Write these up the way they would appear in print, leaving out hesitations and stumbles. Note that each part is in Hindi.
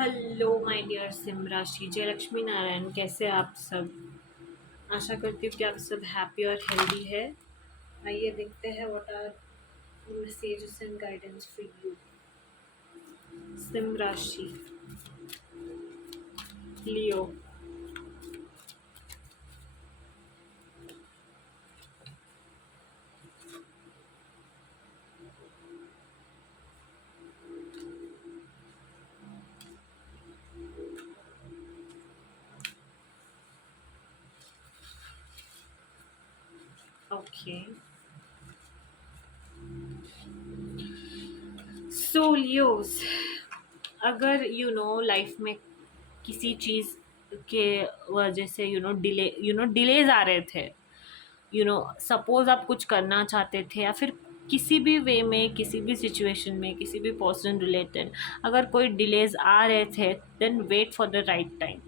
हेलो माय डियर सिमराशि जयलक्ष्मी नारायण, कैसे आप सब। आशा करती हूँ कि आप सब हैप्पी और हेल्दी है। आइए देखते हैं what are messages and guidance for you. सिमराशि, लियो। ओके, सो लियोस, अगर लाइफ में किसी चीज़ के वजह से डिलेज आ रहे थे, सपोज आप कुछ करना चाहते थे या फिर किसी भी वे में, किसी भी सिचुएशन में, किसी भी पर्सन रिलेटेड अगर कोई डिलेज आ रहे थे, then wait for the right time.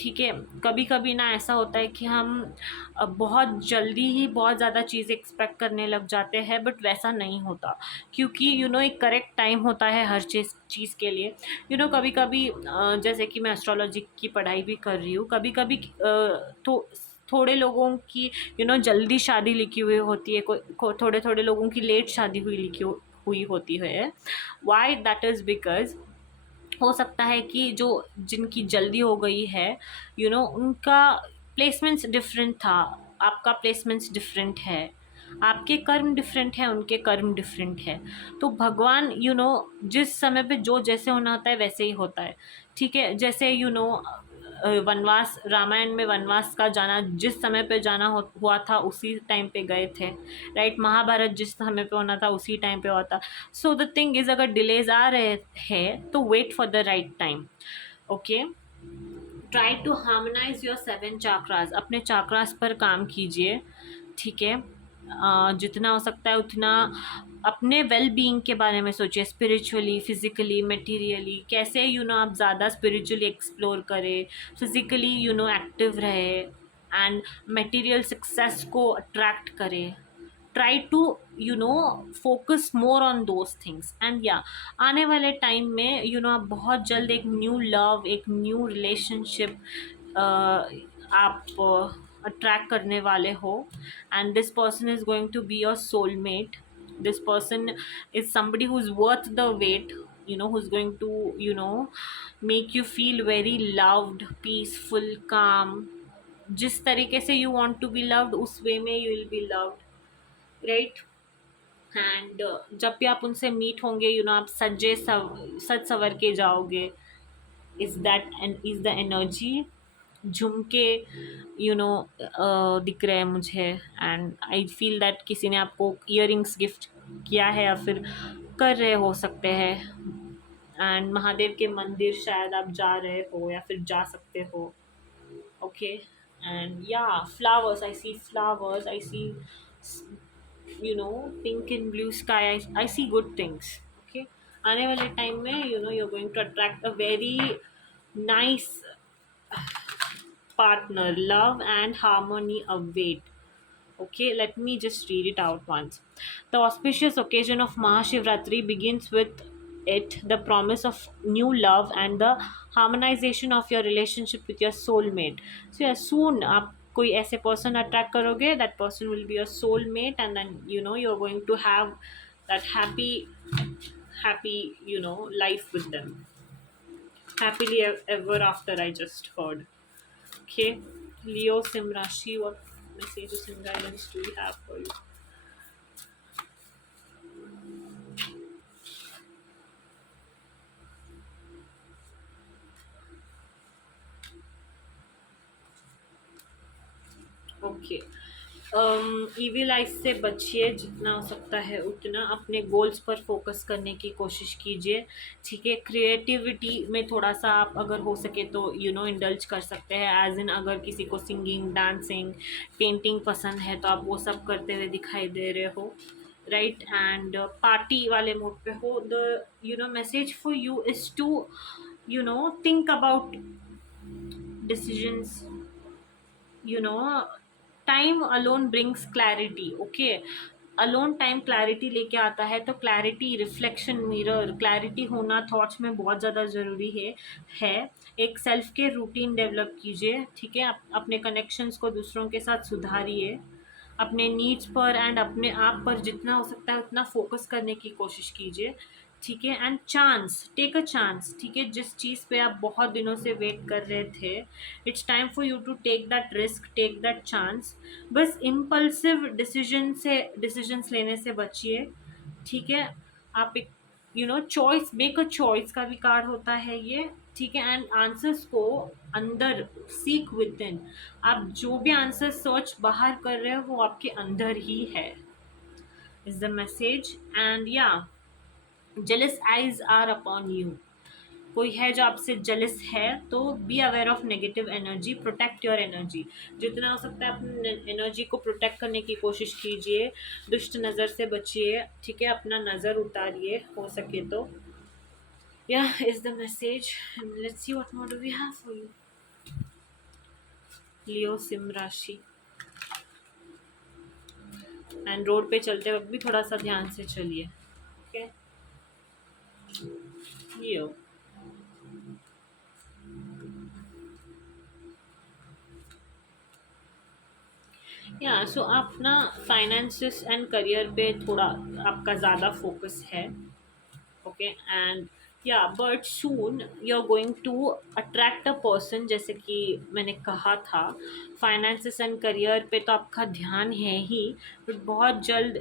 ठीक है, कभी कभी ना ऐसा होता है कि हम बहुत जल्दी ही बहुत ज़्यादा चीज़ एक्सपेक्ट करने लग जाते हैं, बट वैसा नहीं होता, क्योंकि एक करेक्ट टाइम होता है हर चीज़ के लिए। कभी कभी जैसे कि मैं एस्ट्रोलॉजी की पढ़ाई भी कर रही हूँ, कभी कभी तो थोड़े लोगों की जल्दी शादी लिखी हुई होती है, थोड़े थोड़े लोगों की लेट शादी हुई होती है। वाई दैट इज़ बिकॉज हो सकता है कि जो जिनकी जल्दी हो गई है, उनका प्लेसमेंट्स डिफरेंट था, आपका प्लेसमेंट्स डिफरेंट है, आपके कर्म डिफरेंट है, उनके कर्म डिफरेंट है। तो भगवान जिस समय पे जो जैसे होना होता है वैसे ही होता है। ठीक है, जैसे वनवास, रामायण में वनवास का जाना जिस समय पे हुआ था उसी टाइम पे गए थे। राइट, महाभारत जिस समय पे होना था उसी टाइम पे हुआ था। सो द थिंग इज, अगर डिलेज आ रहे हैं तो wait for the right time. Okay, try to harmonise your 7 chakras, अपने चाक्रास पर काम कीजिए। ठीक है, जितना हो सकता है उतना अपने वेल बीइंग के बारे में सोचिए, स्पिरिचुअली, फिजिकली, मटेरियली, कैसे आप ज़्यादा स्पिरिचुअली एक्सप्लोर करें, फिजिकली एक्टिव रहे, एंड मटेरियल सक्सेस को अट्रैक्ट करें। Try to focus more on those things, and yeah आने वाले टाइम में आप बहुत जल्द एक न्यू लव, एक न्यू रिलेशनशिप आप अट्रैक्ट करने वाले हो, and this person is going to be your soulmate. this person is somebody who's worth the wait, who's going to make you feel very loved, peaceful, calm। जिस तरीके से you want to be loved उस वे में you will be loved, right? And जब भी आप उनसे मीट होंगे, आप सज सवर के जाओगे। Is that and is the energy. झुमके दिख रहे हैं मुझे, एंड आई फील दैट किसी ने आपको इयरिंग्स गिफ्ट किया है या फिर कर रहे हो सकते हैं। एंड महादेव के मंदिर शायद आप जा रहे हो या फिर जा सकते हो। Okay, and yeah flowers, I see flowers, I see pink and blue sky, I see good things। okay, आने वाले टाइम में you're going to attract a very nice partner, love and harmony await। okay, let me just read it out once. The auspicious occasion of Mahashivratri begins with it the promise of new love and the harmonization of your relationship with your soulmate। so yeah, soon आप कोई ऐसे पर्सन अट्रैक्ट करोगे, that person will be your soulmate, and then you're going to have that happy life with them, happily ever after, I just heard। okay, Leo, Simrashi, what messages and guidance do we have for you? Okay, evil eyes से बचिए, जितना हो सकता है उतना अपने गोल्स पर फोकस करने की कोशिश कीजिए। ठीक है, क्रिएटिविटी में थोड़ा सा आप अगर हो सके तो इंडल्ज कर सकते हैं, एज इन अगर किसी को सिंगिंग, डांसिंग, पेंटिंग पसंद है तो आप वो सब करते हुए दिखाई दे रहे हो। राइट, एंड पार्टी वाले मूड पे हो। The message for you is to think about decisions। you know time alone brings clarity। okay, alone time clarity लेके आता है, तो क्लैरिटी, रिफ्लेक्शन, मिरर, क्लैरिटी होना थॉट्स में बहुत ज़्यादा ज़रूरी है। एक सेल्फ केयर रूटीन डेवलप कीजिए, ठीक है। अपने कनेक्शंस को दूसरों के साथ सुधारिए, अपने नीड्स पर एंड अपने आप पर जितना हो सकता है उतना फोकस करने की कोशिश कीजिए, ठीक है। And chance, take a chance, ठीक है। जिस चीज़ पे आप बहुत दिनों से वेट कर रहे थे, it's time for you to take that risk, take that chance. बस इम्पल्सिव डिसीजंस लेने से बचिए, ठीक है। आप एक चॉइस, मेक अ चॉइस का भी कार्ड होता है ये, ठीक है। एंड आंसर्स को अंदर सीक विद इन, आप जो भी आंसर सर्च बाहर कर रहे हो वो आपके अंदर ही है, is the message. And yeah, jealous eyes are upon you, कोई है जो आपसे जेलस है, तो be aware of negative energy, protect your energy. जितना हो सकता है अपनी एनर्जी को प्रोटेक्ट करने की कोशिश कीजिए, दुष्ट नज़र से बचिए, ठीक है। अपना नज़र उतारिए हो सके तो। Yeah, is the message, and let's see what more do we have for you. Leo SIM राशि, एंड रोड पे चलते वक्त भी थोड़ा सा ध्यान से चलिए, ओके। लियो, या सो आप ना फाइनेंसिस एंड करियर पे थोड़ा आपका ज़्यादा फोकस है, okay. And yeah but soon you are going to attract a person, जैसे कि मैंने कहा था, फाइनेंसिस एंड करियर पे तो आपका ध्यान है ही, बट बहुत जल्द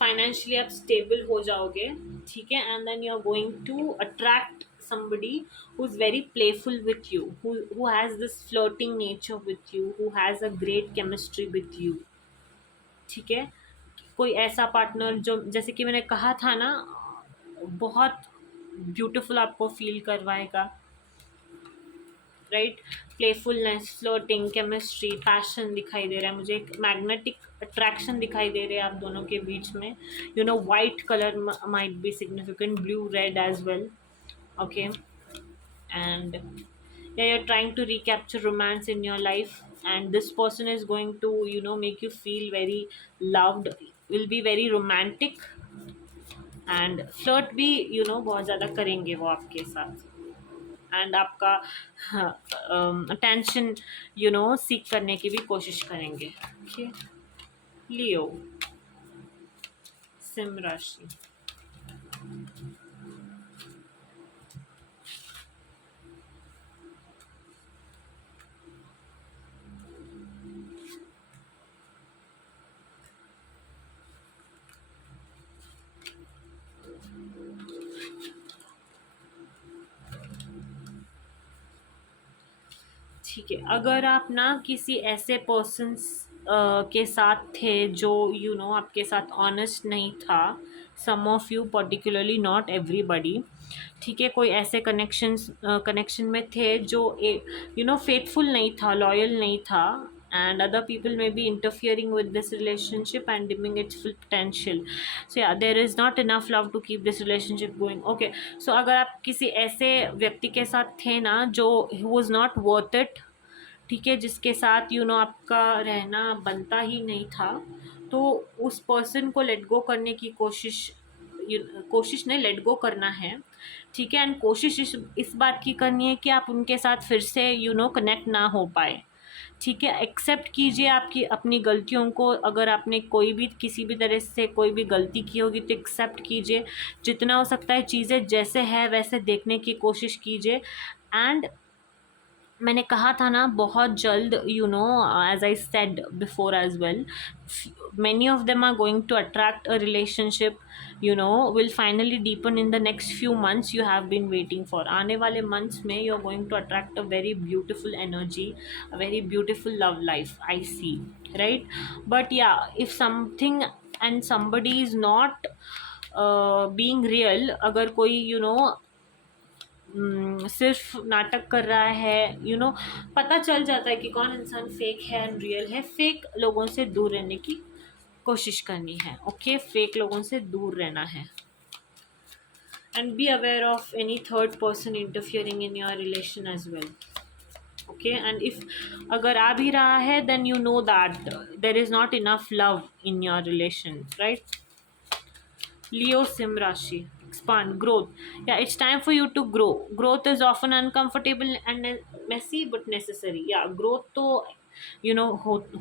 फाइनेंशियली आप स्टेबल हो जाओगे, ठीक है। And then you are going to attract somebody who's very playful with you, who has this flirting nature with you, who has a great chemistry with you, ठीक है। कोई ऐसा पार्टनर जो, जैसे कि मैंने कहा था ना, बहुत ब्यूटीफुल आपको फील करवाएगा, right. Playfulness, floating, chemistry, passion दिखाई दे रहा है मुझे, एक मैग्नेटिक अट्रैक्शन दिखाई दे रहे हैं आप दोनों के बीच में। White colour might be significant, blue, red as well, okay. And yeah, you're trying to recapture romance in your life, and this person is going to make you feel very loved, will be very romantic, and flirt भी बहुत ज़्यादा करेंगे वो आपके साथ, एंड आपका अटेंशन सीख करने की भी कोशिश करेंगे, ओके। लियो सिम राशि, ठीक है। अगर आप ना किसी ऐसे पर्सन के साथ थे जो आपके साथ ऑनेस्ट नहीं था, some of you particularly, not everybody, ठीक है। कोई ऐसे कनेक्शन में थे जो फेथफुल नहीं था, लॉयल नहीं था, and other people may be interfering with this relationship and dimming its full potential. So yeah, there is not enough love to keep this relationship going, okay. So अगर आप किसी ऐसे व्यक्ति के साथ थे ना जो was not worth it, ठीक है, जिसके साथ आपका रहना बनता ही नहीं था, तो उस पर्सन को लेट गो करने की कोशिश नहीं, लेट गो करना है, ठीक है। एंड कोशिश इस बात की करनी है कि आप उनके साथ फिर से कनेक्ट ना हो पाए, ठीक है। एक्सेप्ट कीजिए आपकी अपनी गलतियों को, अगर आपने कोई भी किसी भी तरह से कोई भी गलती की होगी तो एक्सेप्ट कीजिए, जितना हो सकता है चीज़ें जैसे है वैसे देखने की कोशिश कीजिए। एंड मैंने कहा था ना, बहुत जल्द as I said before as well, many of them are going to attract a relationship, will finally deepen in the next few months you have been waiting for. आने वाले months में you are going to attract a very beautiful energy, a very beautiful love life, I see, right? But yeah, if something and somebody is not being real, अगर कोई सिर्फ नाटक कर रहा है, पता चल जाता है कि कौन इंसान फेक है एंड रियल है, फेक लोगों से दूर रहने की कोशिश करनी है, ओके। फेक लोगों से दूर रहना है, and be aware of any third person interfering in your relation as well, okay, and if अगर आ भी रहा है, then you know that there is not enough love in your relation, right? Leo Sim Rashi. Expand growth. Yeah, it's time for you to grow. Growth is often uncomfortable and messy but necessary. Yeah, growth तो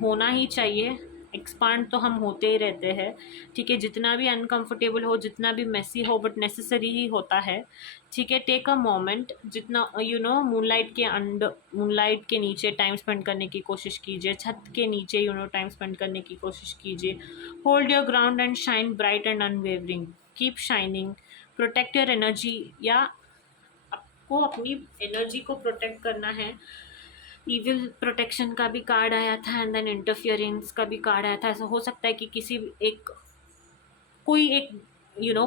होना ही चाहिए. एक्सपांड तो हम होते ही रहते हैं, ठीक है, जितना भी अनकंफर्टेबल हो, जितना भी मेसी हो, बट नेसेसरी ही होता है, ठीक है. टेक अ मोमेंट, जितना मूनलाइट के नीचे टाइम स्पेंड करने की कोशिश कीजिए, छत के नीचे टाइम स्पेंड करने की कोशिश कीजिए. Hold your ground and shine bright and unwavering. Keep shining. Protect your energy, या आपको अपनी एनर्जी को प्रोटेक्ट करना है. ईविल प्रोटेक्शन का भी कार्ड आया था, एंड देन इंटरफियरेंस का भी कार्ड आया था. ऐसा हो सकता है कि कोई एक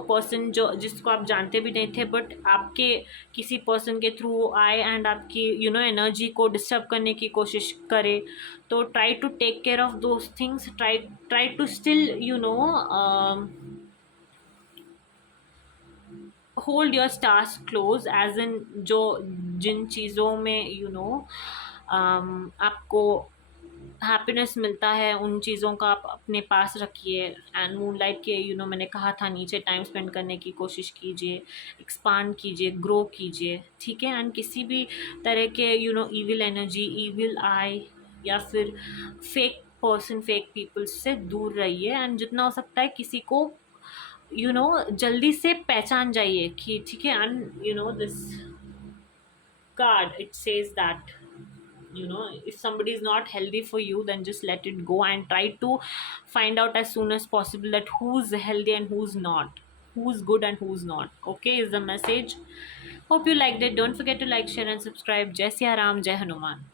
पर्सन जिसको आप जानते भी नहीं थे, बट आपके किसी पर्सन के थ्रू आए एंड आपकी एनर्जी को डिस्टर्ब करने की कोशिश करे. तो try to take care of those things. Try to still hold your stars close, as in जिन चीज़ों में आपको हैप्पीनेस मिलता है, उन चीज़ों का आप अपने पास रखिए. एंड मूनलाइट के मैंने कहा था, नीचे टाइम स्पेंड करने की कोशिश कीजिए, एक्सपांड कीजिए, ग्रो कीजिए, ठीक है. एंड किसी भी तरह के ईविल एनर्जी, ईविल आई, या फिर फेक पर्सन, फेक पीपल्स से दूर रहिए. एंड जितना हो सकता है किसी को जल्दी से पहचान जाइए कि ठीक है. And this card, it says that if somebody is not healthy for you, then just let it go and try to find out as soon as possible that who's healthy and who's not, who's good and who's not. Okay, is the message. Hope you liked it. Don't forget to like, share and subscribe. Jai Siya Ram, Jai Hanuman.